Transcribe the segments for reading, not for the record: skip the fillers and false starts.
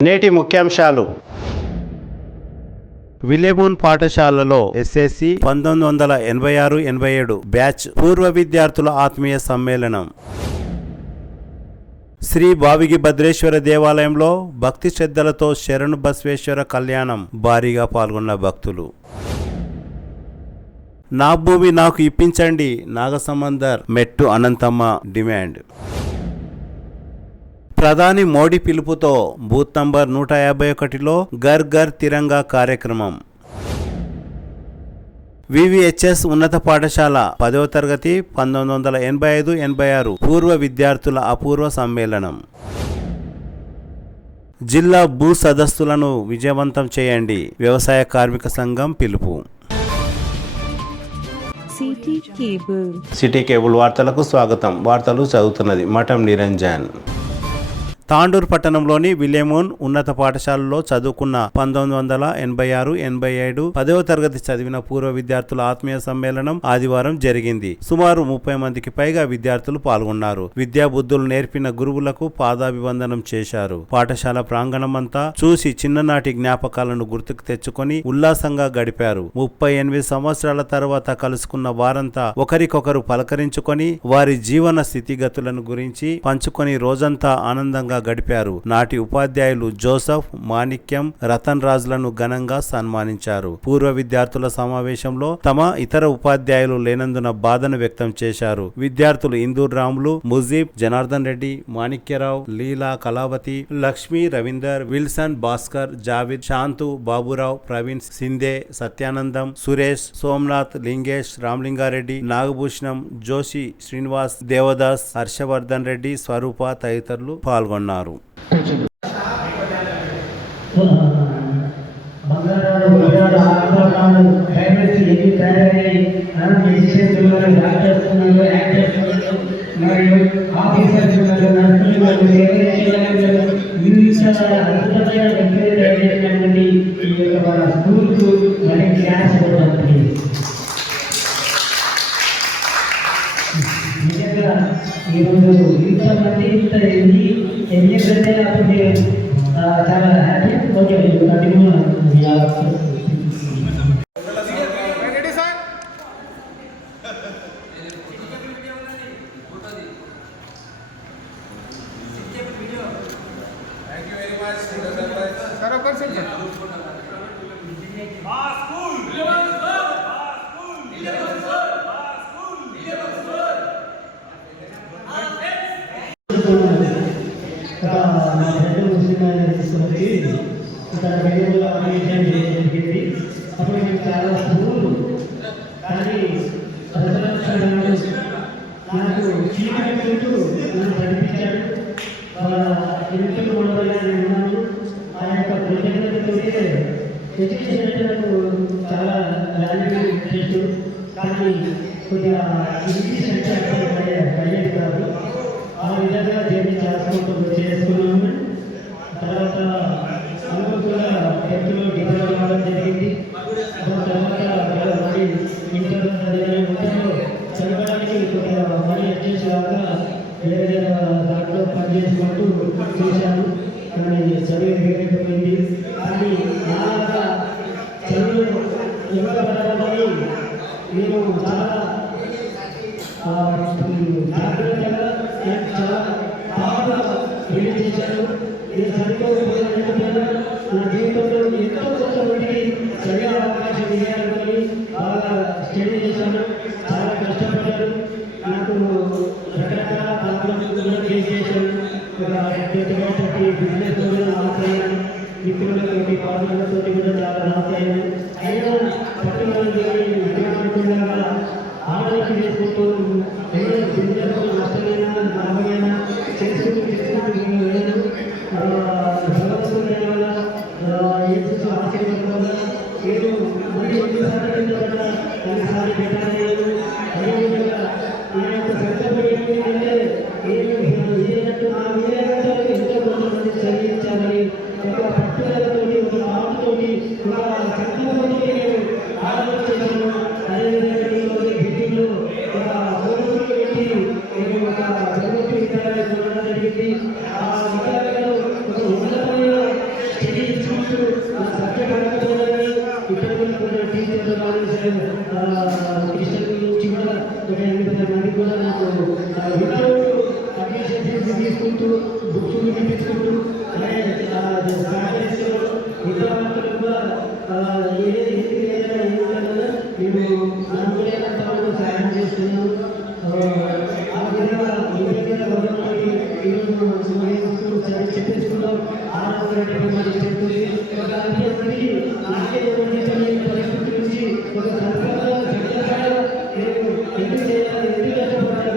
నేటి ముఖ్యాంశాలు. విలేమూన్ పాఠశాలలో ఎస్ఎస్సి 1986-87 బ్యాచ్ పూర్వ విద్యార్థుల ఆత్మీయ సమ్మేళనం. శ్రీ బావిగి భద్రేశ్వర దేవాలయంలో భక్తి శ్రద్ధలతో శరణు బసవేశ్వర కళ్యాణం. భారీగా పాల్గొన్న భక్తులు. నా భూమి నాకు ఇప్పించండి, నాగసమందర్ మెట్టు అనంతమ్మ డిమాండ్. ప్రధాని మోడీ పిలుపుతో బూత్ నంబర్ 151లో ఘర్ ఘర్ తిరంగా కార్యక్రమం. వివిహెచ్ఎస్ ఉన్నత పాఠశాల 10వ తరగతి 1985-86 పూర్వ విద్యార్థుల అపూర్వ సమ్మేళనం. జిల్లా భూ సదస్సులను విజయవంతం చేయండి, వ్యవసాయ కార్మిక సంఘం పిలుపు. సిటీ కేబుల్ వార్తలకు స్వాగతం. వార్తలు చదువుతున్నది మఠం నిరంజన్. తాండూరు పట్టణంలోని విలేమూన్ ఉన్నత పాఠశాలలో చదువుకున్న 1986-87 10వ తరగతి చదివిన పూర్వ విద్యార్థుల ఆత్మీయ సమ్మేళనం ఆదివారం జరిగింది. సుమారు 30 మందికి పైగా విద్యార్థులు పాల్గొన్నారు. విద్యా బుద్ధులు నేర్పిన గురువులకు పాదాభివందనం చేశారు. పాఠశాల ప్రాంగణమంతా చూసి చిన్ననాటి జ్ఞాపకాలను గుర్తుకు తెచ్చుకొని ఉల్లాసంగా గడిపారు. 38 సంవత్సరాల తర్వాత కలుసుకున్న వారంతా ఒకరికొకరు పలకరించుకొని వారి జీవన స్థితిగతులను గురించి పంచుకొని రోజంతా ఆనందంగా గడిపారు. నాటి ఉపాధ్యాయులు జోసఫ్, మాణిక్యం, రతన్ రాజులను ఘనంగా సన్మానించారు. పూర్వ విద్యార్థుల సమావేశంలో తమ ఇతర ఉపాధ్యాయులు లేనందున బాధను వ్యక్తం చేశారు. విద్యార్థులు ఇందూర్ రాములు, ముజీబ్, జనార్దన్ రెడ్డి, మాణిక్యరావు, లీలా, కళావతి, లక్ష్మి, రవీందర్, విల్సన్, భాస్కర్, జావిద్, శాంతు, బాబురావు, ప్రవీణ్, సింధే, సత్యానందం, సురేష్, సోమనాథ్, లింగేష్, రామలింగారెడ్డి, నాగభూషణం, జోషి, శ్రీనివాస్, దేవదాస్, హర్షవర్ధన్ రెడ్డి, స్వరూప తదితరులు పాల్గొన్నారు. ఈరోజు ఇంతమంది చాలా హ్యాపీ. Okay, continue. అప్పుడు మేము చాలా స్కూల్ కానీ నాకు చీకటి నన్ను నడిపించాడు. వాళ్ళ ఇంటికి ఉన్నాను. ఆ యొక్క కృతజ్ఞతతో ఎడ్యుకేషన్ అంటే నాకు చాలా వాల్యూ ఇంట్రెస్ట్. కానీ కొద్దిగా ఇంగ్లీష్ అంటే అయ్యేది కాదు. ఆ విధంగా దీన్ని చేసుకున్నాము. తర్వాత అనుకుంటున్న వ్యక్తులు డిగ్రీ రావడం జరిగింది. తర్వాత మళ్ళీ ఇంటర్ చదవడానికి కొద్దిగా మళ్ళీ వచ్చేసేలాగా వేరే దాంట్లో పనిచేసుకుంటూ చేశాను. కానీ చదివి వేరేపోయింది. కానీ నాలాగా చదువు ఇవ్వబడాలని నేను చాలా జాగ్రత్తగా చాలా బాగా పెళ్లి చేశాను. నేను చదువుకోకపోయినా నా జీవితంలో ఎంతో కొంతమంది చదివే అవకాశం ఇవ్వాలని బాగా స్టడీ చేశాను. చాలా కష్టపడ్డాను. నాకు రకరకాల ప్రాబ్లమ్స్ ఫేస్ చేశాను. ఒక బిజినెస్ కూడా లాస్ అయ్యాను. మిత్రులతోటి పార్లర్లతో కూడా చాలా లాస్ అయ్యాను. అయినా పట్టుదల ఆలోచన చేసుకుంటూ బిజినెస్ నష్టమైనా లాభమైనా చేసుకుంటూ వెళ్ళాను. భగవంతుని వల్ల యేసు ఆశీర్వాదం వల్ల నేను మళ్ళీ కొన్నిసారి పెట్టలేదు. అదేవిధంగా నా యొక్క సంకల్పం ఏంటంటే ఎంతో కొంతమంది చదివించాలని క్రిస్టియన్ నుంచి కూడా ఒక 80 మంది కూడా నాకు వితౌట్ అడ్మిషన్ తీసుకుంటూ బుక్స్ తీసుకుంటూ విద్యావంతులు కూడా మేము నమ్మలేనంతవరకు సహాయం చేస్తున్నాము. ఆ విధంగా చెప్పేసుకున్నాం. 670 మంది చెప్తుంది ఒక 50 మంది నాకే పరిస్థితి నుంచి ఒక సర్కారు నేను ఎందుకు చేయాలి, ఎందుకు కష్టపడాలి,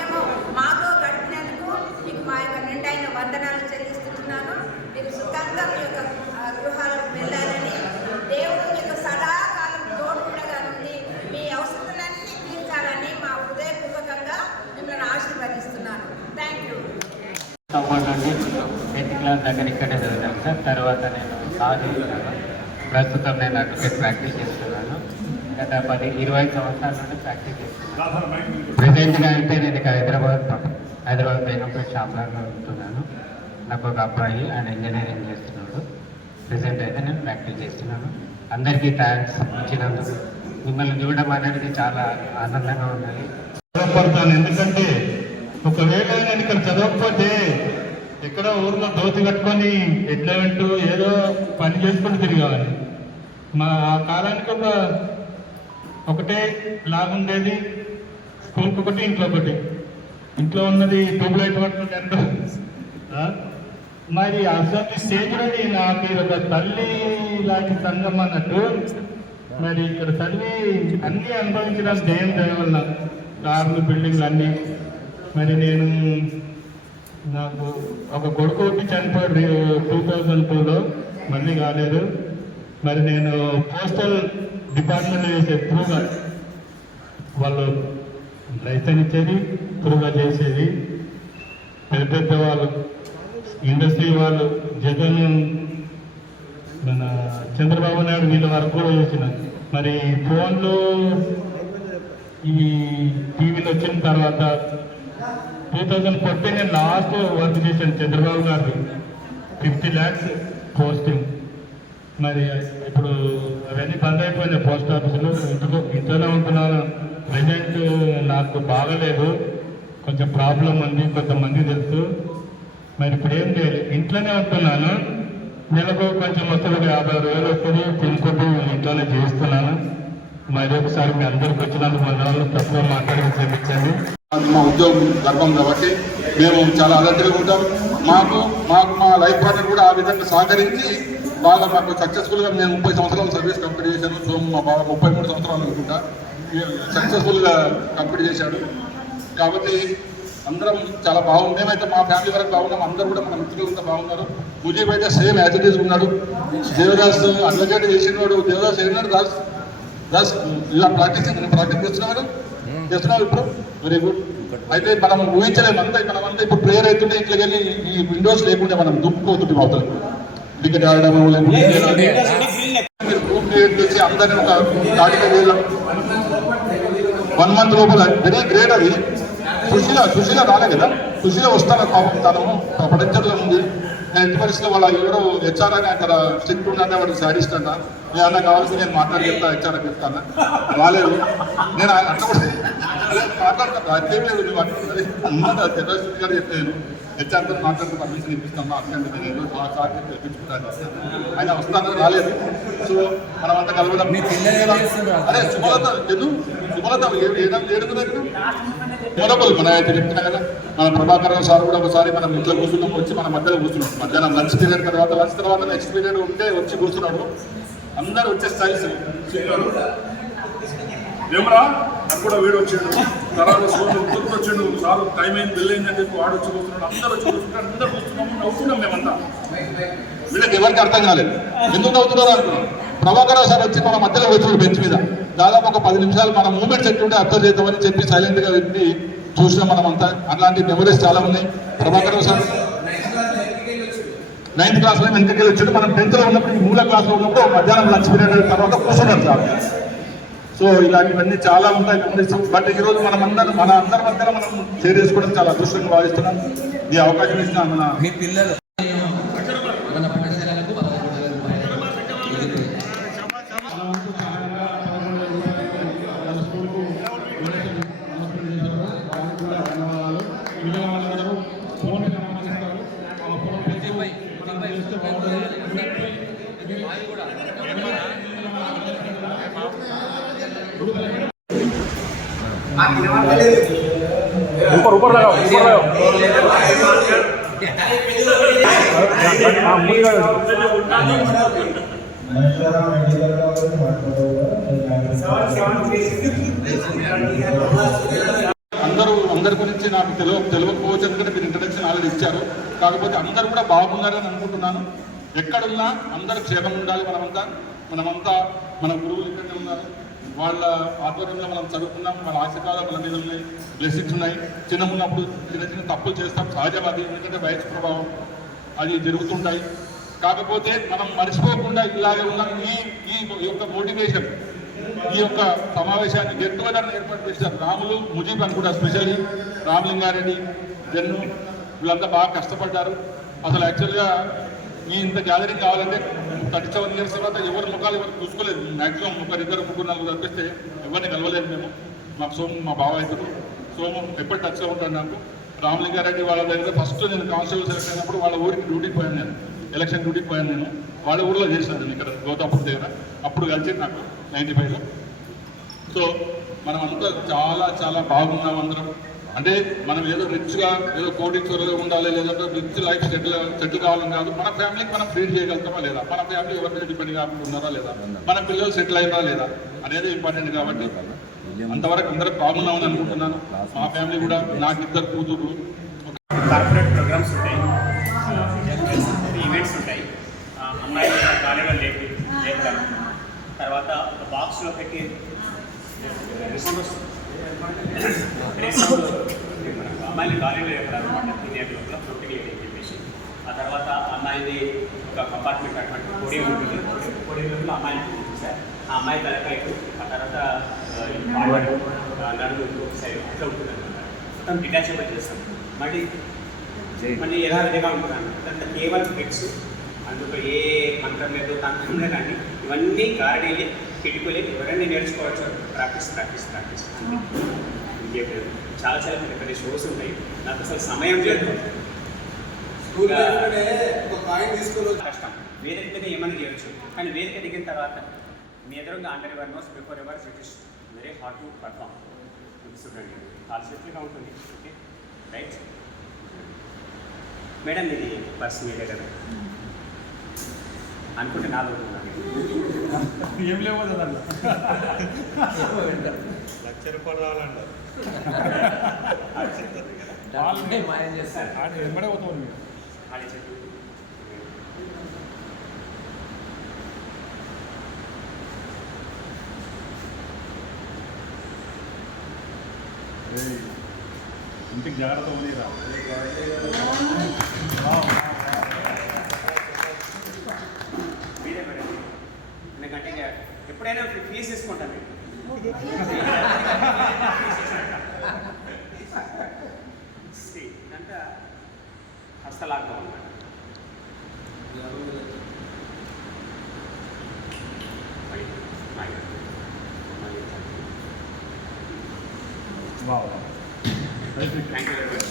ఎందుకు మాతో గడిపినందుకు మీకు మా యొక్క నిండైన వందనాలు చెల్లిస్తున్నాను. మీరు సుఖంగా మీ యొక్క గృహాలకు వెళ్ళాలని, దేవుడు మీకు సదాకాలం తోడుగా నుండి మీ అవసరాలన్నీ తీర్చాలని మా హృదయపూర్వకంగా మిమ్మల్ని ఆశీర్వదిస్తున్నాను. Thank you. సపోర్ట్ నుండి 8th క్లాస్ దగ్గర ఇక్కడే చదివాను సార్. తర్వాత నేను కాలేజీలో ప్రస్తుతం నేను అడ్వకేట్ ప్రాక్టీస్ చేస్తున్నాను. గత 20 సంవత్సరాల నుండి ప్రాక్టీస్ చేస్తున్నాను. ప్రెజెంట్గా అయితే నేను ఇక హైదరాబాద్ బేగంపేట షాప్లో ఉంటున్నాను. నాకు ఒక అబ్బాయి ఆయన ఇంజనీరింగ్ చేస్తున్నాడు. ప్రెజెంట్ అయితే నేను ప్రాక్టీస్ చేస్తున్నాను. అందరికీ థ్యాంక్స్ ఇచ్చినందుకు. మిమ్మల్ని చూడడం అనేది చాలా ఆనందంగా ఉన్నది. పడతాను, ఎందుకంటే ఒకవేళ నేను ఇక్కడ చదవకపోతే ఎక్కడ ఊర్లో దోతి కట్టుకొని ఎట్లా వింటూ ఏదో పని చేసుకుని తిరగాలి. మా ఆ కాలానికి ఒకటే లాగుండేది, స్కూల్కి ఒకటి, ఇంట్లో ఒకటి. ఇంట్లో ఉన్నది ట్యూబ్లైట్ పడుతుంది. మరి అసలు స్టేజ్లోని నాకు ఒక తల్లి లాంటి సంఘం అన్నట్టు మరి ఇక్కడ చదివి అన్నీ అనుభవించడం దేయం దయ వల్ల, కార్లు, బిల్డింగ్లు అన్నీ. మరి నేను నాకు ఒక కొడుకు ఒకటి చనిపోయాడు 2002లో, మళ్ళీ కాలేదు. మరి నేను పోస్టల్ డిపార్ట్మెంట్లో చేసే త్రూగా వాళ్ళు లైసెన్స్ ఇచ్చేది, త్రూగా చేసేది. పెద్ద పెద్ద వాళ్ళు ఇండస్ట్రీ వాళ్ళు, జగన్, మన చంద్రబాబు నాయుడు వీళ్ళ వరకు కూడా చేసిన. మరి ఫోన్లు ఈ టీవీలు వచ్చిన తర్వాత 2014 నేను లాస్ట్ వర్క్ చేశాను చంద్రబాబు గారు 50 lakhs పోస్టింగ్. మరి ఇప్పుడు అవన్నీ బంద్ అయిపోయినాయి పోస్ట్ ఆఫీసులు. ఇంట్లోనే ఉంటున్నాను. ప్రజెంట్ నాకు బాగలేదు, కొంచెం ప్రాబ్లం ఉంది, కొంతమంది తెలుసు. మరి ఇప్పుడు ఏం చేయాలి, ఇంట్లోనే ఉంటున్నాను. నెలకు కొంచెం వస్తుంది, 50,000 వస్తుంది, తినుకుంటూ ఇంట్లోనే చేస్తున్నాను. మరి ఒకసారి మీ అందరికి వచ్చినందుకు మన తక్కువ మాట్లాడి క్షమించండి. మా ఉద్యోగం గర్వం కాబట్టి మేము చాలా అలర్ట్గా ఉంటాం. మాకు మా లైఫ్ పార్ట్నర్ కూడా ఆ విధంగా సహకరించి బాగా మాకు సక్సెస్ఫుల్గా మేము 30 సంవత్సరాలు సర్వీస్ కంప్లీట్ చేశాను. సో మా బాబా 33 సంవత్సరాలు అనుకుంటా సక్సెస్ఫుల్గా కంప్లీట్ చేశాడు. కాబట్టి అందరం చాలా బాగుంది. మేమైతే మా ఫ్యామిలీ వరకు బాగున్నాం. అందరూ కూడా మన మిత్రులంతా బాగున్నారు. ముజీబ్ అయితే సేమ్ యాటిట్యూడ్ ఉన్నాడు. దేవదాస్ అడ్వకేట్ చేసినవాడు. దేవదాస్ ఏమన్నాడు, దాస్ ఇలా ప్రాక్టీస్ చేస్తున్నావు ఇప్పుడు, వెరీ గుడ్. అయితే మనం ఊహించలేము అంతా. మనమంతా ఇప్పుడు ప్రేయర్ అవుతుంటే ఇట్లా వెళ్ళి ఈ విండోస్ లేకుంటే మనం దుక్కుపోతుంటాం అవతల క్రికెట్ ఆడడం. మీరు గ్రూప్ క్రియేట్ చేసి అందరినీ ఒక తాటికి వెళ్ళాం 1 month లోపల. Very great. అది సుశీల రాలే కదా, సుశీల వస్తాను పాపం, తను ప్రొటెక్టర్లో ఉంది. నేను ఎట్టి పరిస్థితిలో వాళ్ళ ఎవరో హెచ్ఆర్ అని అక్కడ స్ట్రిక్ట్ ఉందంటే వాడు శారీస్ట్ అంట. నేను అన్న కావాల్సి నేను మాట్లాడి చెప్తాను, హెచ్ఆర్ చెప్తాను. రాలేదు, నేను అట్లా కూడా మాట్లాడతాను. అదేం లేదు, నువ్వు అదే అన్నది చంద్రశేఖర్ గారు చెప్పాను. హెచ్ఆర్తో మాట్లాడుతూ పర్మిషన్ ఇప్పిస్తాను, అక్కడ నేను సార్ తెప్పించుకుంటాను. ఆయన వస్తాను, రాలేదు. సో మనం అంతా కలవడం. అదే సుమలత ఏడుగున్నారు మొదలు మన అయితే చెప్తున్నా కదా. మన ప్రభాకర్ రావు సార్ కూడా ఒకసారి మనం ఇంట్లో కూర్చున్నాం, వచ్చి మన మధ్యలో కూర్చున్నాం. మధ్యాహ్నం లంచ్ తర్వాత నెక్స్ట్ పీరియడ్ ఉంటే వచ్చి కూర్చున్నాడు. అందరూ వచ్చే స్టైల్స్ ఏమరా నాకు కూడా వీడు వచ్చాడు, తర్వాత సోను ఉత్తరం వచ్చాడు, సార్ టైం అయింది, వెళ్ళింది అని చెప్పి వాడు వచ్చి కూర్చున్నాడు. అందరూ వచ్చి కూర్చుంటారు, అందరూ కూర్చున్నాము, నవ్వుతున్నాం మేమంతా. వీళ్ళకి ఎవరికి అర్థం కాలేదు, ఎందుకు నవ్వుతున్నారు అనుకున్నాం. ప్రభాకర్ రావు సార్ వచ్చి మన మధ్యలో కూర్చున్నాడు బెంచ్ మీద. దాదాపు ఒక 10 నిమిషాలు మన మూమెంట్స్ ఎట్టుంటే అర్థం చేద్దామని చెప్పి సైలెంట్గా వెళ్ళి చూసినాం మనమంతా. అలాంటి మెమరీస్ చాలా ఉన్నాయి. ప్రభాకర్ రావు సార్ 9th క్లాస్లో వెనకకి వచ్చాడు. మనం 10th లో ఉన్నప్పుడు, ఈ మూల క్లాస్లో ఉన్నప్పుడు మధ్యాహ్నం లంచ్ పీరియడ్ తర్వాత కూర్చున్నాం సార్. సో ఇలాంటివన్నీ చాలా ఉంటాయి మెమరీస్. బట్ ఈరోజు మన అందరి మధ్యలో మనం షేర్ చేసుకోవడం చాలా అదృష్టంగా భావిస్తున్నాం. ఈ అవకాశం ఇచ్చిన మన పిల్లలు మన పాఠశాలకు ऊपर लगाओ, అందరి గురించి నాకు తెలియకపోవచ్చు, ఎందుకంటే మీరు ఇంట్రడక్షన్ ఆల్రెడీ ఇచ్చారు. కాకపోతే అందరూ కూడా బాగున్నారని అనుకుంటున్నాను. ఎక్కడున్నా అందరూ క్షేమం ఉండాలి. మనమంతా మన గురువులు ఇక్కడనే ఉన్నారు. వాళ్ళ ఆధ్వర్యంలో మనం చదువుకున్నాం. వాళ్ళ ఆశీర్వాదాలు మన మీద ఉన్నాయి, బ్లెస్సింగ్స్ ఉన్నాయి. చిన్నప్పుడు చిన్న తప్పులు చేస్తాం, సహజం అది. ఎందుకంటే వయసు ప్రభావం అది జరుగుతుంటాయి. కాకపోతే మనం మర్చిపోకుండా ఇలాగే ఉన్నాం. ఈ యొక్క మోటివేషన్, ఈ యొక్క సమావేశాన్ని గెట్ టుగెదర్ ఏర్పాటు చేశారు రాములు, ముజీబ్ అని కూడా స్పెషల్లీ రామలింగారెడ్డి, జన్ను వీళ్ళంతా బాగా కష్టపడ్డారు. అసలు యాక్చువల్గా ఈ ఇంత గ్యాదరింగ్ కావాలంటే 37 ఇయర్స్ తర్వాత ఎవరి ముఖాలు ఎవరు చూసుకోలేదు. మ్యాక్సిమం ఒకరిద్దరు ముగ్గురు నలుగురు తప్పిస్తే ఎవరిని కలవలేదు మేము. మాకు సోము మా బావ అవుతారు, సోము ఎప్పటి టచ్లో ఉంటాను నాకు. రామలింగారెడ్డి వాళ్ళ దగ్గర ఫస్ట్ నేను కానిస్టేబుల్ సెలెక్ట్ అయినప్పుడు వాళ్ళ ఊరికి డ్యూటీకి పోయాను, నేను ఎలక్షన్ డ్యూటీకి పోయాను. నేను వాళ్ళ ఊరిలో చేసినాను, నేను ఇక్కడ గౌతాపూర్ దగ్గర. అప్పుడు కలిసి నాకు 95లో. సో మనం అంతా చాలా చాలా బాగున్నాం అందరం. అంటే మనం ఏదో రిచ్గా ఏదో కోటీశ్వరుగా ఉండాలి, లేదంటే రిచ్ లైఫ్ సెటిల్ కావాలని కాదు. మన ఫ్యామిలీకి మనం ఫ్రీడ్ చేయగలుగుతామా లేదా, మన ఫ్యామిలీ ఎవరి మీద డిపెండ్ కాకుండా ఉన్నారా లేదా, మన పిల్లలు సెటిల్ అయినా లేదా అనేది ఇంపార్టెంట్. కాబట్టి అంతవరకు అందరూ బాగున్నామని అనుకుంటున్నాను. మా ఫ్యామిలీ కూడా, నాకు 2 కూతురు. కార్పొరేట్ ప్రోగ్రామ్స్ ఉంటాయి, ఈవెంట్స్ ఉంటాయి. అమ్మాయిలు కాలేజీలో లేపుతారు. తర్వాత ఒక బాక్స్లో పెట్టి రిసౌండ్ వస్తుంది. అమ్మాయిని కాలేజీలో లేపుతారనమాట. తినే లోపల ప్రొటీన్ అని చెప్పేసి ఆ తర్వాత అమ్మాయిని ఒక కంపార్ట్మెంట్ అటువంటి పొడి ఉంటుంది. పొడి లోపల అమ్మాయిని సార్ ఆ అమ్మాయి తలపైపు, ఆ తర్వాత నడుము ఒక సైడ్ అట్లా ఉంటుంది అనమాట. మొత్తం డిటాచబుల్ చేస్తాం. మళ్ళీ యథావిధిగా ఉంటున్నాను. దాంట్లో కేవలం ఫిట్స్, అందులో ఏ మంత్రం లేదు, తంత్రంలో కానీ ఇవన్నీ గారడీలే, కిటికలే. ఎవరైనా నేర్చుకోవచ్చు. ప్రాక్టీస్ ఇంకేం చాలా చాలా పెద్ద పెద్ద షోస్ ఉంటాయి. నాకు అసలు సమయం లేదు. కష్టం. వేదిక మీద ఏమైనా చేయొచ్చు, కానీ వేదిక దిగిన తర్వాత మీ ఎదురుగా under ever knows before ever it is very hard to perform. చూడండి కాన్సెప్ట్గా ఉంటుంది. ఓకే రైట్ మేడం, ఇది బస్ మీదే కదా అనుకుంటే నాలుగు ఏం లేవు కదా ₹1,00,000 రావాలండి. మాయం చేస్తారు. ఎంబడే పోతాం మీరు. ఖాళీ చెప్పి ఇంటికి జాగ్రత్త ఉండేరా. మీరే మేడం, ఎందుకంటే ఎప్పుడైనా ఫీజు తీసుకుంటాను నేను. ఇదంతా హస్తలాగా ఉన్నాడు. Thank you very much.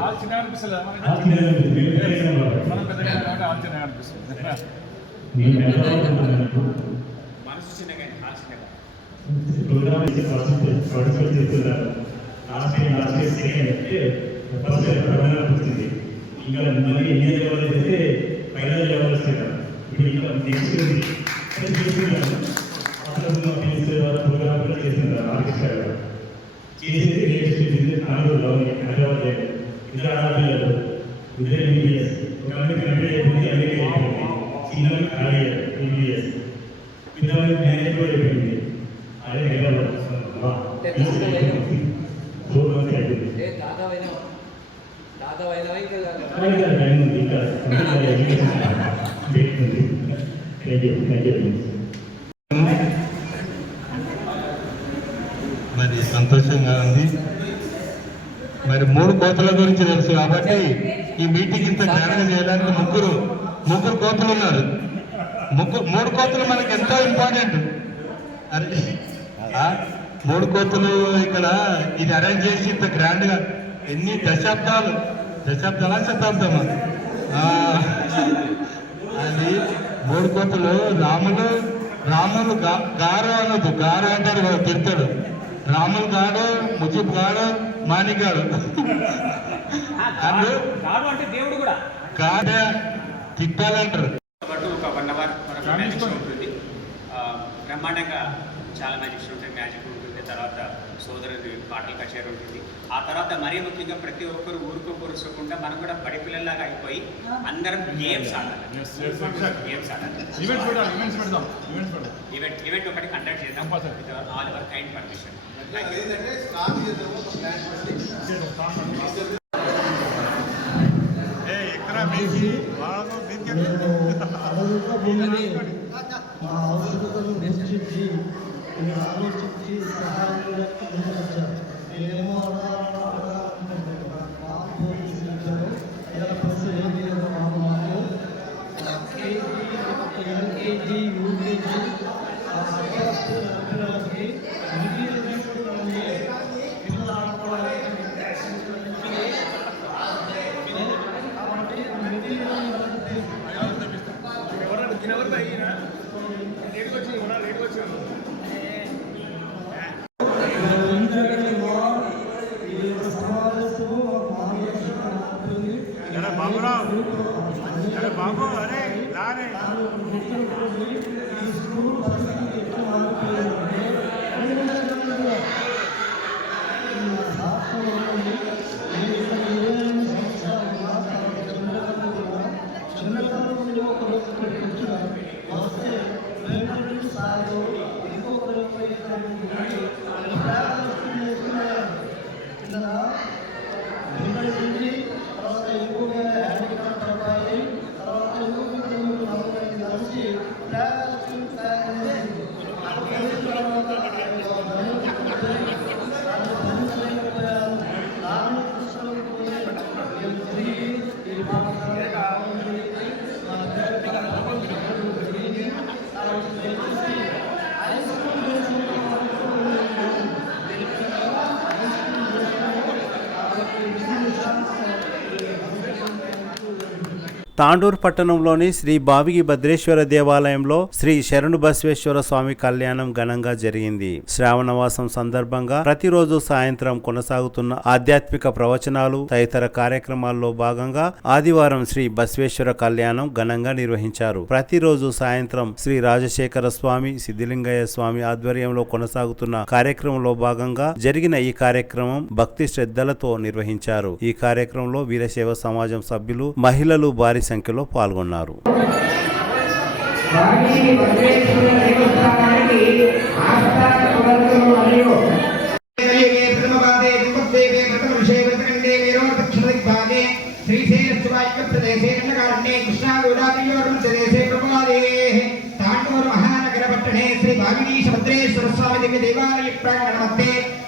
Hall చిన్నగా అనిపిస్తుంది, మనం పెద్దగా హాల్ చిన్నగా అనిపిస్తుంది. మనసు చిన్నగా హాల్ చిన్నగా. ఇంకా మళ్ళీ ఎన్ని లెవెల్ చేస్తే ఫైనల్ లెవెల్ వస్తుంది. ఇప్పుడు ఇంకా నెక్స్ట్ ప్రోగ్రామ్ కూడా చేస్తున్నారు. ఆర్కెస్ట్రా చేసేది నేర్చుకుంటుంది. హైదరాబాద్ ఇంకా ఆడపిల్లలు ఇదే ఎంబీబీఎస్ కంప్లీట్ అయిపోయింది. అమెరికా అయిపోయింది. చిన్నవి ఖాళీ ఎంబీబీఎస్ పిల్లలకి మ్యారేజ్ కూడా అయిపోయింది. అదే హైదరాబాద్ 4 మంత్స్ అయిపోయింది. మరి సంతోషంగా ఉంది. మరి 3 కోతల గురించి తెలుసు కాబట్టి ఈ మీటింగ్ ఇంత గ్రాండ్గా చేయడానికి ముగ్గురు కోతలు ఉన్నారు. 3 కోతలు మనకి ఎంతో ఇంపార్టెంట్. అరే 3 కోతలు ఇక్కడ ఇది అరేంజ్ చేసి ఇంత గ్రాండ్గా ఎన్ని శతాబ్దమా అది 3 కోతలు. రాములు గారు అనదు, గారు అంటారు కదా, తిడతాడు. రాములు గాడు, ముజీబ్ గాడు, మాణిగాడు అంటే దేవుడు కూడా గాడ తిట్టాలంటారు. ఒక 1 అవర్ ఉంటుంది. బ్రహ్మాండంగా చాలా మ్యాజిక్స్ ఉంటాయి, మ్యాజిక్ ఉంటుంది, తర్వాత సోదరుడి పాటలు కచేరీ ఉంటుంది. ఆ తర్వాత మరీ ముఖ్యంగా ప్రతి ఒక్కరు ఊరుకోకుండా మనం కూడా బడి పిల్లల్లాగా అయిపోయి అందరం గేమ్స్ ఆడాలి. ఈవెంట్ ఒకటి కండక్ట్ చేద్దాం with all our kind permission. అవసరతను నిశ్చించి ఆలోచించి సహాయంగా ముందుకొచ్చారు. ఏమో ఎల్కేజీ యూకేజీ పిల్లలకి తాండూరు పట్టణంలోని శ్రీ బావిగి భద్రేశ్వర దేవాలయంలో శ్రీ శరణు బసవేశ్వర స్వామి కళ్యాణం ఘనంగా జరిగింది. శ్రావణమాసం సందర్భంగా ప్రతిరోజు సాయంత్రం కొనసాగుతున్న ఆధ్యాత్మిక ప్రవచనాలు తదితర కార్యక్రమాల్లో భాగంగా ఆదివారం శ్రీ బసవేశ్వర కళ్యాణం ఘనంగా నిర్వహించారు. ప్రతిరోజు సాయంత్రం శ్రీ రాజశేఖర స్వామి, సిద్ధిలింగయ్య స్వామి ఆధ్వర్యంలో కొనసాగుతున్న కార్యక్రమంలో భాగంగా జరిగిన ఈ కార్యక్రమం భక్తి శ్రద్ధలతో నిర్వహించారు. ఈ కార్యక్రమంలో వీరశైవ సమాజం సభ్యులు, మహిళలు భారీ సంఖ్యలో పాల్గొన్నారు. శ్రీ భాగీశ భద్రేశ్వర స్వామి దివ్య దేవాలయ ప్రాంగణ మధ్య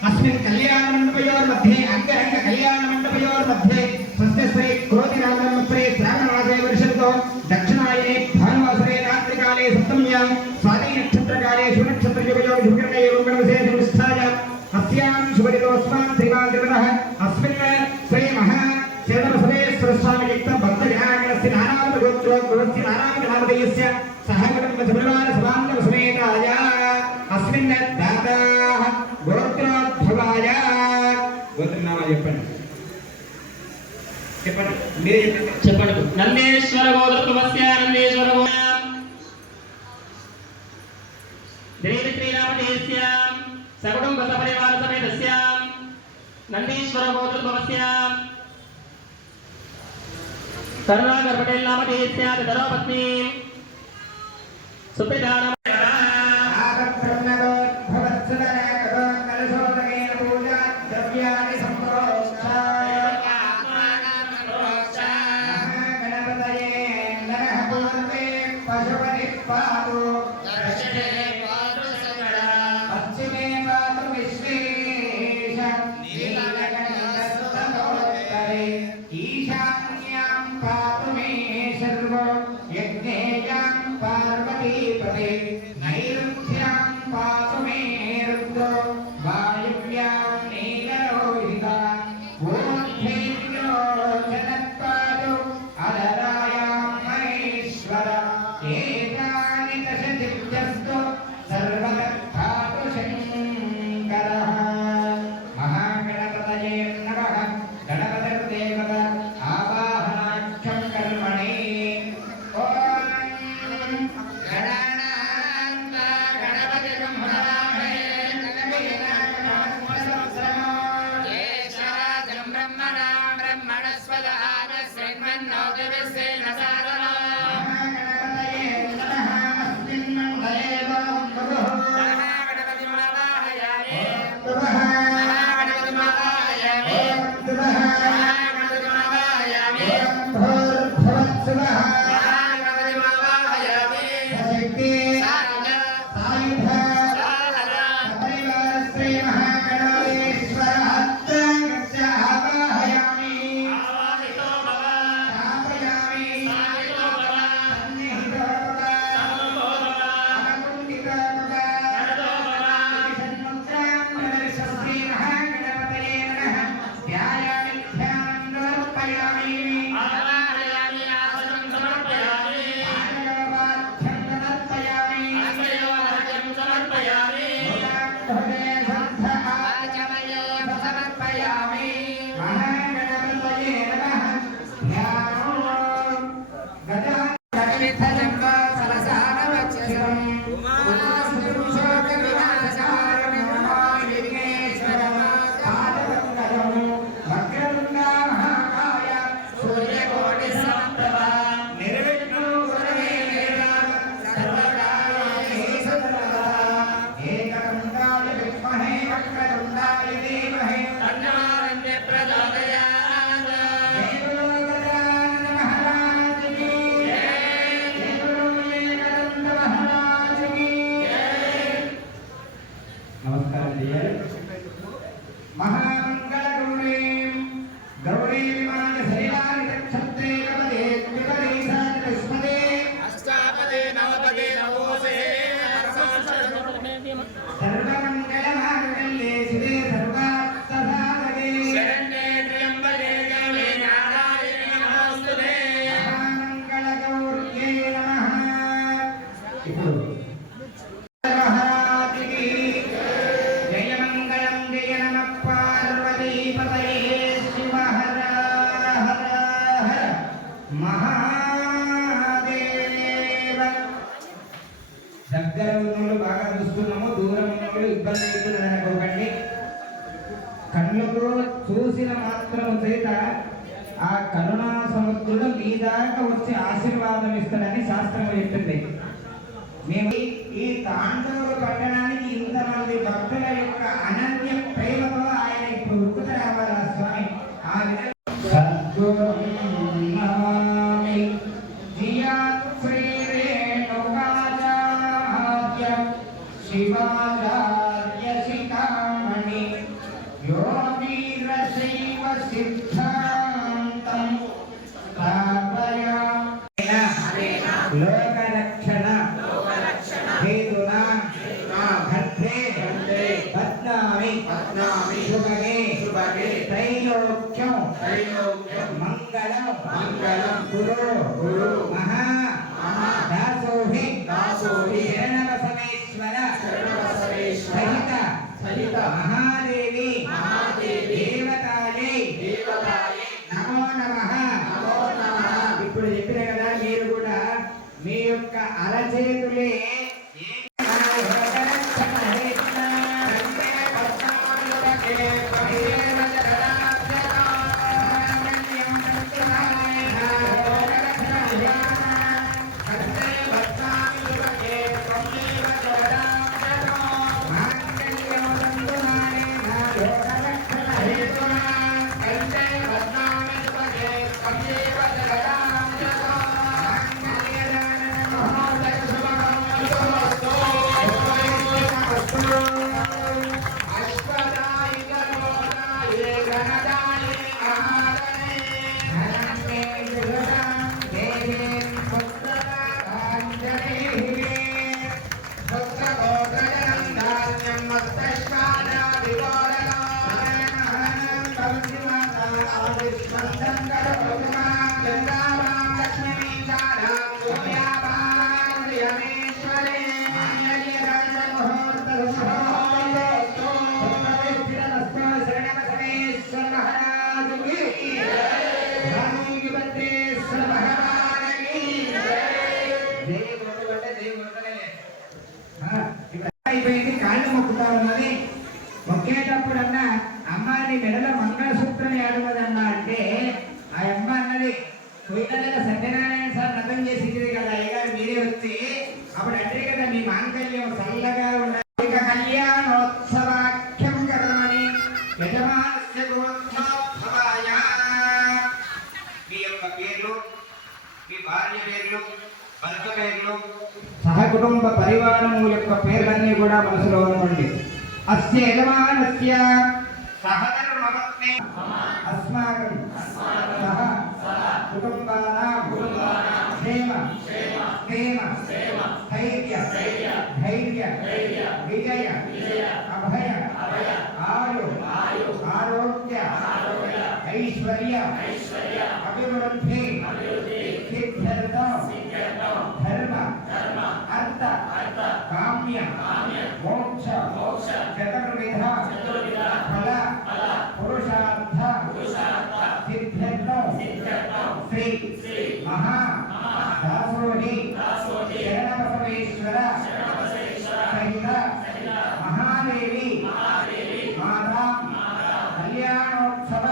అస్మిన్ కళ్యాణ మండపయోర్ మధ్య అంగరంగ కళ్యాణ మండపయోర్ మధ్య స్వస్తి క్రోధినాథం శ్రావణమాసే వర్షతో దక్షిణాయనే భానువాసరే రాత్రికాలే సప్తమ్యాం స్వాతి నక్షత్రకాలే శుభనక్షత్రయుగయో శుభకరణే మంగళవిశేష నిష్ఠాయ అస్యాం శుభరితోస్మాన్ శ్రీమాన్ త్రిపదః అస్మిన్ శ్రీ మహా శరణబసవేశ్వర స్వామి యుక్త భక్త వినాయకస్య నానావిధ గోత్రోద్భవస్య నానావిధ నామధేయస్య సహగణం పరివార సమాంగ సమేతాయ అస్మిన్ దాతాః గోత్రోద్భవాయ గోత్రనామా చెప్పండి. చెప్పండి. నందేశ్వర గోత్రవస్య నందేశ్వర దేవి శ్రీరామదేశ్య సగుణం బస పరివార సమేతస్య నందీశ్వర గోత్రవస్య కరుణాకర్ పటేల్ నామదేశ్య ధర్మపత్ని సుప్రధాన సాయుధ సపరివార శ్రీ మహాగణాధీశ్వర ఆవాహయామి స్థాపయామి సన్నిహితో అకుంఠితో శ్రీ మహాగణపతయే నమః ధ్యాయామి ధ్యానం సమర్పయామి నమస్కారం చేయాలి. మహామంగళ గౌరీ విమాన శైలాని నక్షత్రే కపదే త్రిపదే సాత్రిస్మదే అష్టాపదే నవపదే నవోసే సర్వమంగళ మాంగళ్యే శివే సర్వార్థ సాధకే శరణ్యే త్ర్యంబకే గౌరీ నారాయణి నమోస్తుతే మహామంగళ గౌర్యై నమః. ఇప్పుడు దగ్గర ఉన్నోళ్ళు బాగా చూస్తున్నాము, దూరం ఉన్నోళ్ళు ఇబ్బంది అవుతుందని అనుకోకండి. కళ్ళతో చూసిన మాత్రం చేత ఆ కరుణా సముద్రుడు మీ దాకా వచ్చి ఆశీర్వాదం ఇస్తాడని శాస్త్రం చెప్పింది. మేము ఈ తాండూరు పట్టణానికి ఇంతమంది భక్తుల యొక్క అనన్య ప్రేమతో ఆయన ఇప్పుడు ఉక్కుతరావాల స్వామి ఆ విధంగా శివాచార్య శిఖామణి యోగీరశైవ సిద్ధాంతం లోకరక్షణ హేతునా భద్రే పద్నామి శుభగే త్రైలోక్యం మంగళం గురు మహా దాసోహి శరణవసమేశ్వర సహిత మహాదేవి దేవతాయే నమో నమః. ఇప్పుడు చెప్పిన కదా, మీరు కూడా మీ యొక్క అరచేతులే అయిపోయింది. కాళ్ళు మొక్కుతా ఉన్నది. మొక్కేటప్పుడన్నా అమ్మాయిని మెడలో మంగళసూత్రం ఏడవదన్నా అంటే ఆ అమ్మ అన్నది పోయిన నెల సత్యనారాయణ సార్ వ్రతం చేసింది కదా అయ్యగారు, మీరే వచ్చి అప్పుడు అంటే కదా మీ మాంగళ్యం చల్లగా ఉండాలి. కళ్యాణోత్సవాఖ్యం కర్మని యజమానస్య గోత్రోద్భవాయ. మీ యొక్క పేర్లు, మీ భార్య పేర్లు, భర్త పేర్లు, సహకుటుంబ కుటుంబ పరివారము యొక్క పేర్లన్నీ కూడా మనసులో అనుకోండి. అస్య యజమానస్య సహధర్మపత్ని అస్మాకం సహ కుటుంబానాం క్షేమ క్షేమ ధైర్య విజయ అభయ ఆయు ఆరోగ్య ఐశ్వర్య అభివృద్ధి సిద్ధ్యర్థం ధర్మ అర్థ కామ్య మోక్ష చతుర్విధ ఫల పురుషార్థ సిద్ధ్యర్థం శ్రీ మహా దాసోహి శరణబసవేశ్వర సహిత మహాదేవి మాతా కళ్యాణోత్సవ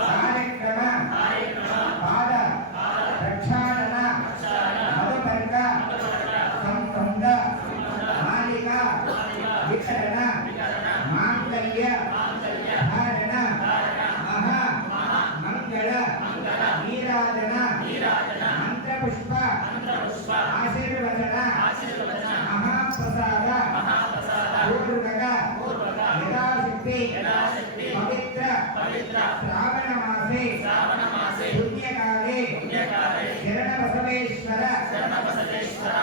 కార్యక్రమ పాద ప్రక్షాళన మధుపర్క సంబంధ మాలిక వితరణ మాంగళ్య ధారణ మహా మంగళ నీరాజన మంత్రపుష్ప ఆశీర్వచన మహాప్రసాద పూర్వక యథాశక్తి పవిత్ర శ్రావణ మాసే పుణ్యకాలే శరణ బసవేశ్వర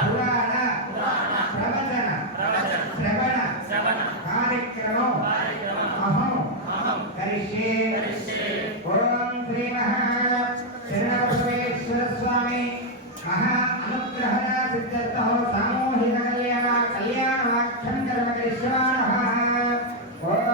పురాణ ప్రవచన శ్రవణ కార్యక్రమం అహం కరిష్యే. ఓం శ్రీ శరణ బసవేశ్వర స్వామి మహా అనుగ్రహ సిద్ధ్యర్థ సామూహిక కళ్యాణ వాక్యం కర్మ కరిష్యామః. ఓం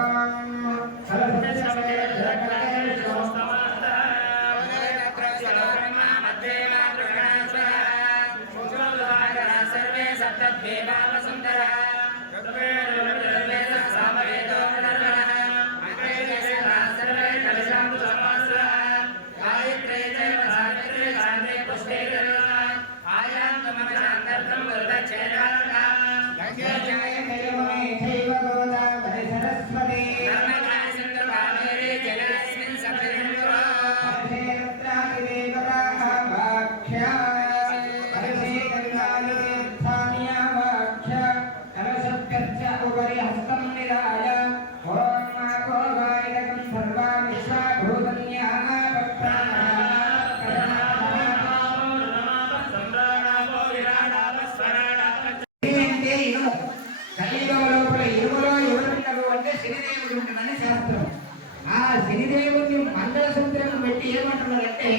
శనిదేవుని మంగళసూత్రం పెట్టి ఏమంటున్నారంటే,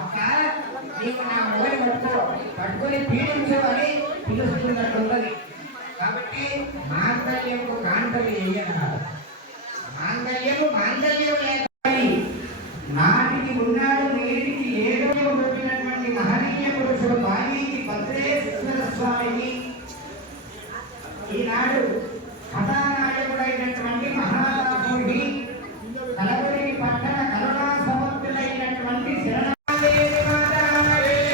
అక్క నీకు నా మొగలి పట్టుకొని పీడించు అని పిలుస్తున్నట్టు ఉన్నది. కాబట్టి మాంగళ్యము కాంతలు వేయన్నారు. మాంగళ్యం లేకపోయి నాటికి ఉన్నాడు నేటికి ఏదో పెట్టినటువంటి మహనీయ పురుషుడు బాలీకి భద్రేశ్వర స్వామిని ఈనాడు కథానాయకుడైనటువంటి మహారాజుడి కలవరి పట్టణ కరుణా సమర్థులైనటువంటి శరణాదేవి మాతాదేవి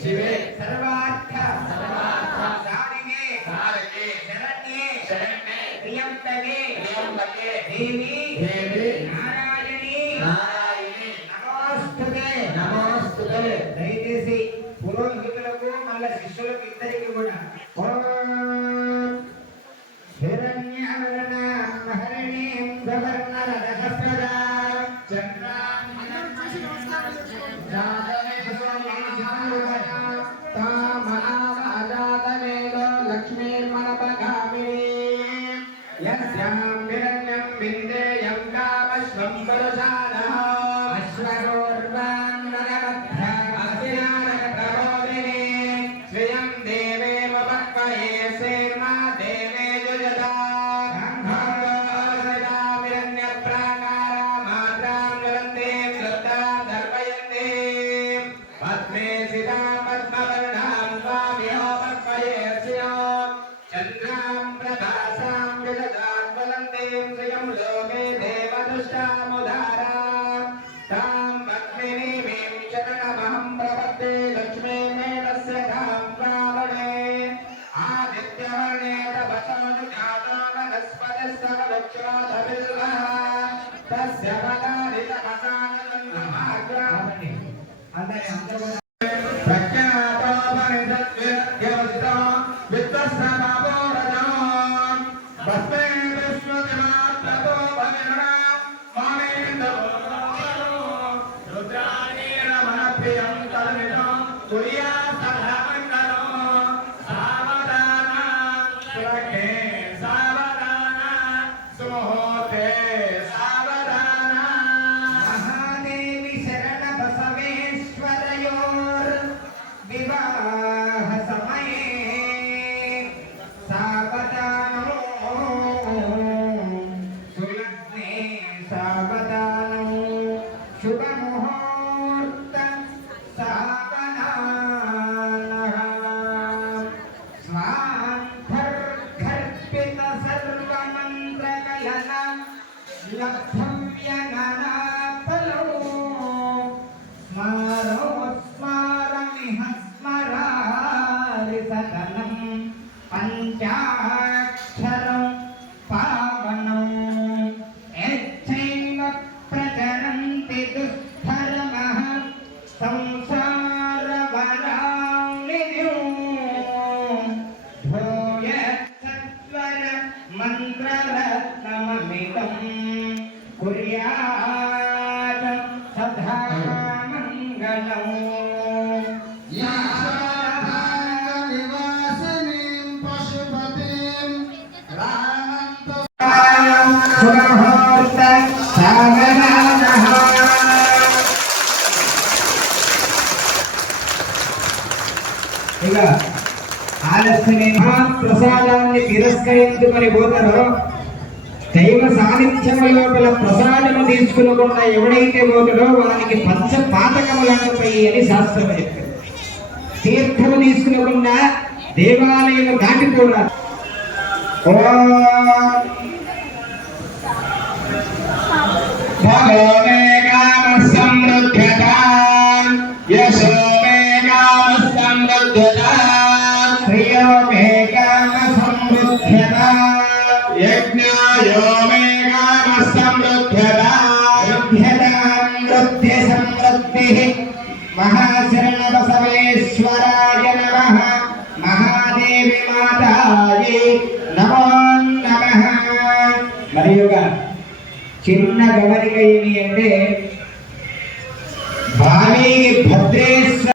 शिवे सर्वार्थ सारिणे शरण्ये प्रियंतके देवी नारायणी नमोस्तुते दयచేసి పురోహితులకు మళ్ళీ శిష్యులకు ఇద్దరికి కూడా హిరణ్యవర్ణ लोके देवदुष्टामुदारा तां भक्तिनीमीं शरणमहं प्रपद्ये लक्ष्मी मे तस्य धाम रावणे आदित्यवर्णे तपसोऽनुजातो वनस्पतिस्तववृक्षोऽधविल्वः तस्य वदारितमसानन्दमाग्रामणि प्रज्ञातोपनिषद्विद्यवस्तो विद्वस्तमपोरजो भस्मे विश्वदिमात्रतो भगिनः मामेन्दो रुद्राणेन मनप्रियं तन्मिनो कुर्यात् सदामङ्गलो सावधान सुरक्षे सावधान सुमुहूर्ते सावधान महादेवी शरणबसवेश्वरयोर् विवाह समये सावधानो सुलग्ने सावधानो शुभमुहूर्त सावधानः स्वान्तर्घर्पित सर्वमन्त्रकलन लब्धव्यननाफलो स्मरो स्मारमिह स्मरारिसदनं पञ्चाक्षरं पावनं यच्चैव प्रचरन्ति दुष्धर्मः संसारवराङ्निधिं भूयत्सत्वर मन्त्ररत्नममितं कुर्यात् सदा मङ्गलम् निवासिनीं पशुपतिं सुमुहूर्त सावधानः ఇక ఆలస్యమైన ప్రసాదాన్ని తిరస్కరించుకొని పోతారో దైవ సాన్నిధ్యం లోపల ప్రసాదము తీసుకునకుండా ఎవడైతే పోతాడో వానికి పంచపాతకములు అంటుతాయి అని శాస్త్రం చెప్పింది. తీర్థము తీసుకునకుండా దేవాలయం దాటిపోరాదు. భగో మే కామ సమృద్ధ్యతాం యశో మే కామ సమృద్ధ్యతాం శ్రియో మే కామ సమృద్ధ్యతాం యజ్ఞాయో మే కామ సమృద్ధ్యతాం వృద్ధ్యతాం వృద్ధి సమృద్ధిః మహాశరణ బసవేశ్వరాయ నమః మహాదేవి మాతాయే నమో నమః. మరియుగా చిన్న గమనిక ఏమి అంటే భావి భద్రేశ్వర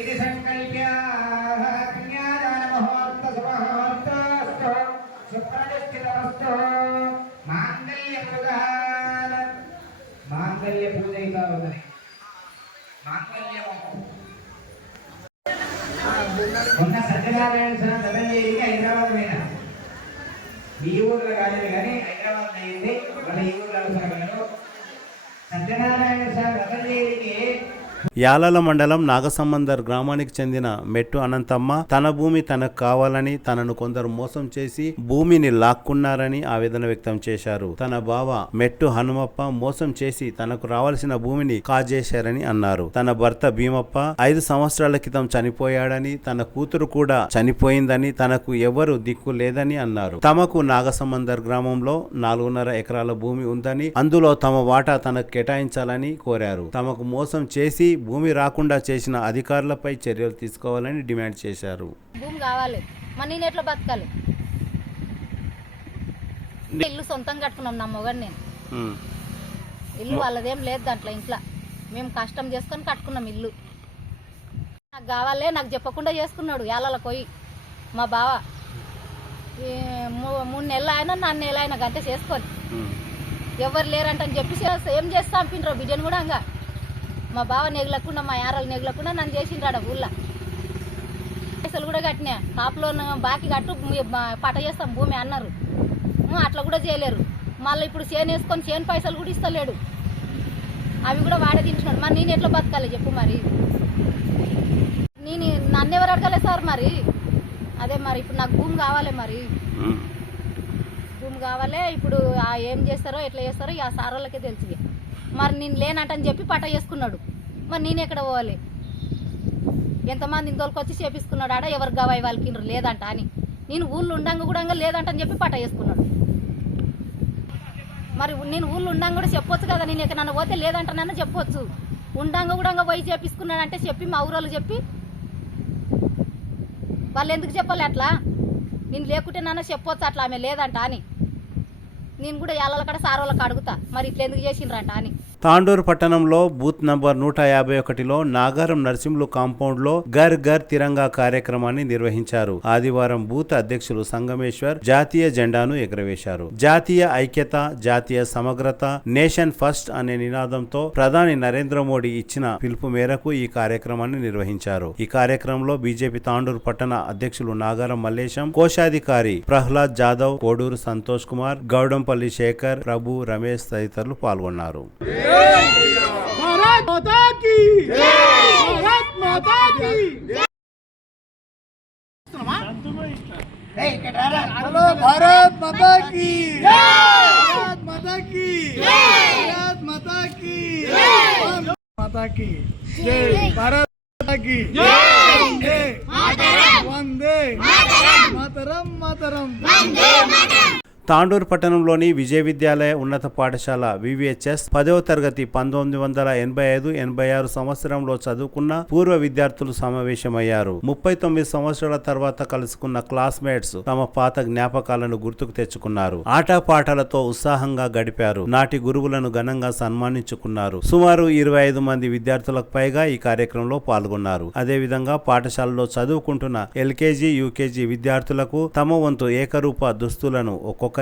ఇది సంకల్ప్య కన్యాదానమహోర్త సమహోర్తస్తు సుప్రతిష్ఠితమస్తు మాంగళ్య పూజ అవుతా ఉన్నది. మాంగళ్యము మొన్న సత్యనారాయణ జగన్ హైదరాబాద్ పోయినా ఈ ఊర్లో కాలేదు కానీ హైదరాబాద్ అయింది, మళ్ళీ ఈ ఊర్లో అవసరం. సత్యనారాయణ స్వామి వ్రతం చేయడానికి యాలల మండలం నాగసంబందర్ గ్రామానికి చెందిన మెట్టు అనంతమ్మ తన భూమి తనకు కావాలని తనను కొందరు మోసం చేసి భూమిని లాక్కున్నారని ఆవేదన వ్యక్తం చేశారు. తన బావ మెట్టు హనుమప్ప మోసం చేసి తనకు రావాల్సిన భూమిని కాజేశారని అన్నారు. తన భర్త భీమప్ప 5 సంవత్సరాల క్రితం చనిపోయాడని, తన కూతురు కూడా చనిపోయిందని, తనకు ఎవరు దిక్కు లేదని అన్నారు. తమకు నాగసంబందర్ గ్రామంలో 4.5 ఎకరాల భూమి ఉందని, అందులో తమ వాటా తనకు కేటాయించాలని కోరారు. తమకు మోసం చేసి భూమి రాకుండా చేసిన అధికారులపై చర్యలు తీసుకోవాలని డిమాండ్ చేశారు. భూమి కావాలి, మరి నేను ఎట్లా బతకాలి? ఇల్లు సొంతంగా కట్టుకున్నాం, నా మొగడు నేను. ఇల్లు వాళ్ళదేం లేదు దాంట్లో, ఇంట్లో మేము కష్టం చేసుకొని కట్టుకున్నాం ఇల్లు. నాకు కావాలే, నాకు చెప్పకుండా చేసుకున్నాడు యాలలకు పోయి మా బావ. 3 నెలలు అయినా 4 నెలలు అయినా గంటే చేసుకొని ఎవరు లేరంటని చెప్పి ఏం చేస్తా అంపిండ్రు బిడ్డను కూడా. ఇంకా మా బావ నెగలకుండా, మా యారలు నెగలకుండా నన్ను చేసిండ్రాడ ఊళ్ళో. పైసలు కూడా కట్టినా, కాపులో బాకీ కట్టు పట చేస్తాం భూమి అన్నారు. అట్లా కూడా చేయలేరు. మళ్ళీ ఇప్పుడు చేను వేసుకొని చేను పైసలు కూడా ఇస్తలేడు, అవి కూడా వాడే తింటున్నాడు. మరి నేను ఎట్లా బతకాలి చెప్పు? మరి నన్ను ఎవరు అడగలే సార్? మరి అదే మరి ఇప్పుడు నాకు భూమి కావాలి, మరి భూమి కావాలి. ఇప్పుడు ఏం చేస్తారో ఎట్లా చేస్తారో ఆ సార్ వాళ్ళకే తెలిసి. మరి నేను లేనంటని చెప్పి పట్ట చేసుకున్నాడు. మరి నేను ఎక్కడ పోవాలి? ఎంతమంది ఇంతోళ్ళకి వచ్చి చేపించుకున్నాడు ఆడ, ఎవరికి కావాలి వాళ్ళకి లేదంట అని. నేను ఊళ్ళో ఉండంగా కూడా లేదంటని చెప్పి పట్ట చేసుకున్నాడు. మరి నేను ఊళ్ళో ఉండంగా కూడా చెప్పొచ్చు కదా, నేను ఎక్కడ నన్ను పోతే లేదంటానన్నా చెప్పొచ్చు. ఉండంగా కూడా పోయి చేపించుకున్నాడు అంటే చెప్పి మా ఊరోళ్ళు చెప్పి వాళ్ళు ఎందుకు చెప్పాలి అట్లా? నేను లేకుంటే నన్ను చెప్పొచ్చు అట్లా ఆమె లేదంట అని. నేను కూడా యాలల కాడ సార్ వాళ్ళకి అడుగుతా, మరి ఇట్లా ఎందుకు చేసిండ్రంట అని. తాండూరు పట్టణంలో బూత్ నంబర్ 151లో నాగారం నర్సింహులు కాంపౌండ్లో ఘర్ ఘర్ తిరంగా కార్యక్రమాన్ని నిర్వహించారు. ఆదివారం బూత్ అధ్యక్షులు సంగమేశ్వర్ జాతీయ జెండాను ఎగురవేశారు. జాతీయ ఐక్యత, జాతీయ సమగ్రత, నేషన్ ఫస్ట్ అనే నినాదంతో ప్రధాని నరేంద్ర మోడీ ఇచ్చిన పిలుపు మేరకు ఈ కార్యక్రమాన్ని నిర్వహించారు. ఈ కార్యక్రమంలో బీజేపీ తాండూరు పట్టణ అధ్యక్షులు నాగారం మల్లేశం, కోశాధికారి ప్రహ్లాద్ జాదవ్, కోడూరు సంతోష్ కుమార్, గౌడంపల్లి శేఖర్, ప్రభు, రమేష్ తదితరులు పాల్గొన్నారు. भारत माता की जय, भारत माता की जय। हेलो भारत माता की जय, भारत माता की जय, भारत माता की जय, माता की जय, भारत माता की जय, वंदे मातरम, मातरम मातरम, वंदे मातरम। తాండూరు పట్టణంలోని విజయ విద్యాలయ ఉన్నత పాఠశాల వివిహెచ్ఎస్ 10వ తరగతి 1985-86 సంవత్సరంలో చదువుకున్న పూర్వ విద్యార్థులు సమావేశమయ్యారు. 39 సంవత్సరాల తర్వాత కలుసుకున్న క్లాస్మేట్స్ తమ పాత జ్ఞాపకాలను గుర్తుకు తెచ్చుకున్నారు. ఆటపాటలతో ఉత్సాహంగా గడిపారు. నాటి గురువులను ఘనంగా సన్మానించుకున్నారు. సుమారు 25 మంది విద్యార్థులకు పైగా ఈ కార్యక్రమంలో పాల్గొన్నారు. అదేవిధంగా పాఠశాలలో చదువుకుంటున్న ఎల్కేజీ, యూకేజీ విద్యార్థులకు తమ వంతు ఏకరూప దుస్తులను ఒక్కొక్కరికి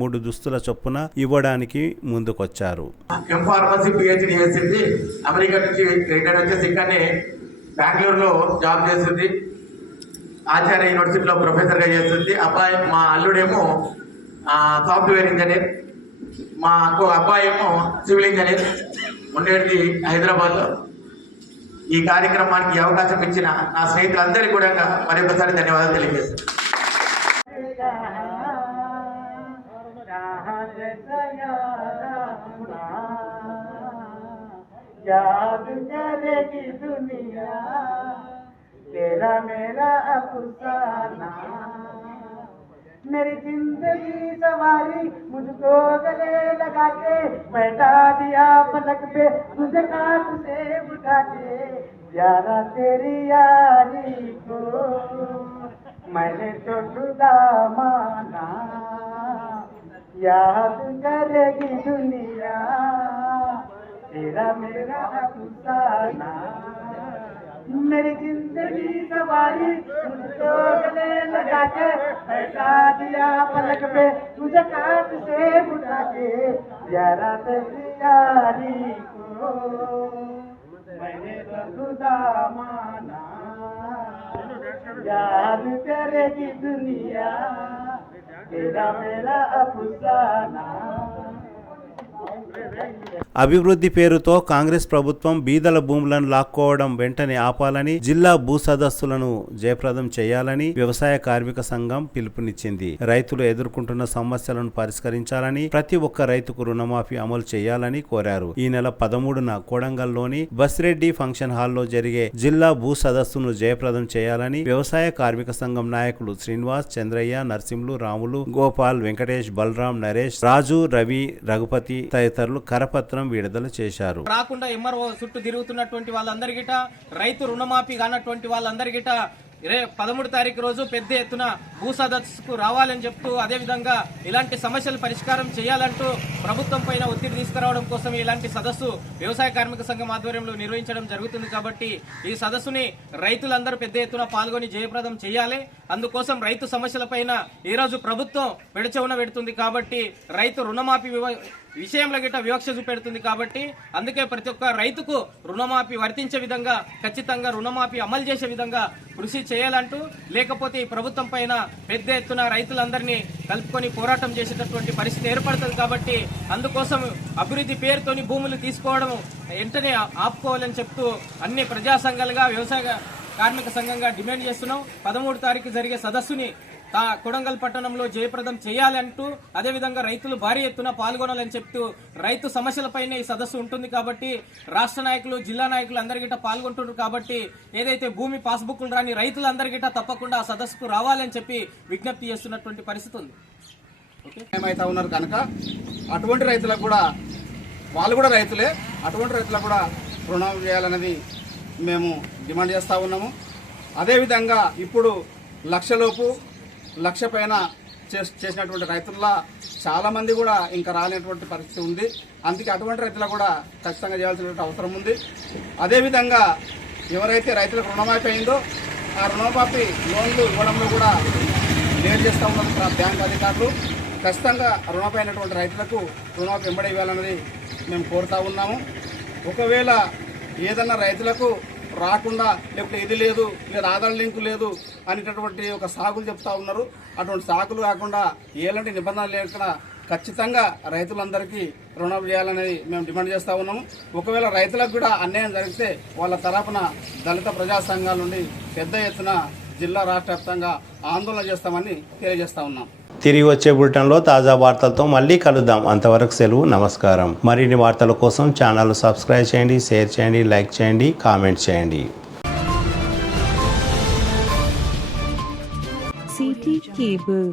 3 దుస్తుల చొప్పున ఇవ్వడానికి ముందుకొచ్చారు. ఫార్మసీ పిహెచ్డి చేసింది. అమెరికా నుంచి రిటర్న్ వచ్చేసి ఇక్కడనే బెంగళూరులో జాబ్ చేస్తుంది. ఆచార్య యూనివర్సిటీలో ప్రొఫెసర్గా చేస్తుంది. అబ్బాయి మా అల్లుడేమో సాఫ్ట్వేర్ ఇంజనీర్, మా అబ్బాయి ఏమో సివిల్ ఇంజనీర్, ఉండేది హైదరాబాద్లో. ఈ కార్యక్రమానికి అవకాశం ఇచ్చిన నా స్నేహితులందరికీ కూడా మరొకసారి ధన్యవాదాలు తెలియజేస్తాను. याद करेगी दुनिया तेरा मेरा अफसाना, मेरी जिंदगी सवारी मुझको गले लगा के बैठा दिया पलक पे तुझे काट से उठा के, यारा तेरी यारी को मैंने तो खुदा माना, याद करेगी दुनिया तेरा मेरा अफसाना, मेरी जिंदगी सवारी मुझको गले लगा के बैठा दिया पलक पे तुझे काट से उठा के, यारा तेरी यारी को मैंने तो खुदा माना, याद करेगी दुनिया అభివృద్ధి పేరుతో కాంగ్రెస్ ప్రభుత్వం బీదల భూములను లాక్కోవడం వెంటనే ఆపాలని, జిల్లా భూ సదస్సులను జయప్రదం చేయాలని వ్యవసాయ కార్మిక సంఘం పిలుపునిచ్చింది. రైతులు ఎదుర్కొంటున్న సమస్యలను పరిష్కరించాలని, ప్రతి ఒక్క రైతుకు రుణమాఫీ అమలు చేయాలని కోరారు. ఈ నెల 13న కొడంగల్లోని బస్రెడ్డి ఫంక్షన్ హాల్లో జరిగే జిల్లా భూ సదస్సును జయప్రదం చేయాలని వ్యవసాయ కార్మిక సంఘం నాయకులు శ్రీనివాస్, చంద్రయ్య, నర్సింహులు, రాములు, గోపాల్, వెంకటేష్, బలరాం, నరేష్, రాజు, రవి, రఘుపతి తదితరులు కరపత్రం విడుదల చేశారు. రాకుండా ఎంఆర్ఓ చుట్టూ తిరుగుతున్నటువంటి వాళ్ళందరికిట, రైతు రుణమాఫీ కానటువంటి వాళ్ళందరికిట 13 తారీఖు రోజు పెద్ద ఎత్తున భూ సదస్సుకు రావాలని చెప్తూ, అదేవిధంగా ఇలాంటి సమస్యలు పరిష్కారం చేయాలంటూ ప్రభుత్వం పైన ఒత్తిడి తీసుకురావడం కోసం ఇలాంటి సదస్సు వ్యవసాయ కార్మిక సంఘం ఆధ్వర్యంలో నిర్వహించడం జరుగుతుంది. కాబట్టి ఈ సదస్సుని రైతులందరూ పెద్ద ఎత్తున పాల్గొని జయప్రదం చేయాలి. అందుకోసం రైతు సమస్యల పైన ఈరోజు ప్రభుత్వం పెడచెవున పెడుతుంది. కాబట్టి రైతు రుణమాఫీ విషయంలో గిట్ట వివక్ష చూపెడుతుంది. కాబట్టి అందుకే ప్రతి ఒక్క రైతుకు రుణమాఫీ వర్తించే విధంగా, ఖచ్చితంగా రుణమాఫీ అమలు చేసే విధంగా కృషి చేయాలంటూ, లేకపోతే ఈ ప్రభుత్వం పైన పెద్ద ఎత్తున రైతులందరినీ కలుపుకొని పోరాటం చేసేటటువంటి పరిస్థితి ఏర్పడుతుంది. కాబట్టి అందుకోసం అభివృద్ధి పేరుతోని భూములు తీసుకోవడం వెంటనే ఆపుకోవాలని చెప్తూ అన్ని ప్రజా సంఘాలుగా వ్యవసాయ కార్మిక సంఘంగా డిమాండ్ చేస్తున్నాం. 13 తారీఖు జరిగే సదస్సుని కొడంగల్ పట్టణంలో జయప్రదం చేయాలంటూ, అదేవిధంగా రైతులు భారీ ఎత్తున పాల్గొనాలని చెప్తూ, రైతు సమస్యలపైనే ఈ సదస్సు ఉంటుంది. కాబట్టి రాష్ట్ర నాయకులు, జిల్లా నాయకులు అందరిగిట పాల్గొంటున్నారు. కాబట్టి ఏదైతే భూమి పాస్బుక్లు రాని రైతులందరిగిట తప్పకుండా ఆ సదస్సుకు రావాలని చెప్పి విజ్ఞప్తి చేస్తున్నటువంటి పరిస్థితి ఉంది. ఏమైతే ఉన్నారు కనుక అటువంటి రైతులకు కూడా, వాళ్ళు కూడా రైతులే, అటువంటి రైతులకు కూడా రుణం చేయాలనేది మేము డిమాండ్ చేస్తూ ఉన్నాము. అదేవిధంగా ఇప్పుడు లక్షలోపు, లక్ష పైన చేసినటువంటి రైతుల్లో చాలామంది కూడా ఇంకా రాలేనటువంటి పరిస్థితి ఉంది. అందుకే అటువంటి రైతులకు కూడా ఖచ్చితంగా చేయాల్సినటువంటి అవసరం ఉంది. అదేవిధంగా ఎవరైతే రైతులకు రుణమాఫీ అయిందో ఆ రుణమాఫీ లోన్లు ఇవ్వడంలో కూడా లేట్ చేస్తూ ఉన్నారు బ్యాంక్ అధికారులు. ఖచ్చితంగా రుణమాఫీ అయినటువంటి రైతులకు రుణమాఫీ వెంబడి ఇవ్వాలన్నది మేము కోరుతూ ఉన్నాము. ఒకవేళ ఏదన్నా రైతులకు రాకుండా, లేకపోతే ఇది లేదు, లేదా ఆధార్ లింకు లేదు అనేటటువంటి ఒక సాకులు చెప్తా ఉన్నారు. అటువంటి సాకులు కాకుండా ఎలాంటి నిబంధనలు లేకుండా ఖచ్చితంగా రైతులందరికీ రుణం చేయాలనేది మేము డిమాండ్ చేస్తూ ఉన్నాము. ఒకవేళ రైతులకు కూడా అన్యాయం జరిగితే వాళ్ళ తరపున దళిత ప్రజా సంఘాల నుండి పెద్ద ఎత్తున జిల్లా రాష్ట్ర వ్యాప్తంగా ఆందోళన చేస్తామని తెలియజేస్తా ఉన్నాం. తిరిగి వచ్చే బులెటిన్లో తాజా వార్తలతో మళ్ళీ కలుద్దాం. అంతవరకు సెలవు, నమస్కారం. మరిన్ని వార్తల కోసం ఛానల్ సబ్స్క్రైబ్ చేయండి, షేర్ చేయండి, లైక్ చేయండి, కామెంట్ చేయండి. CT Cable.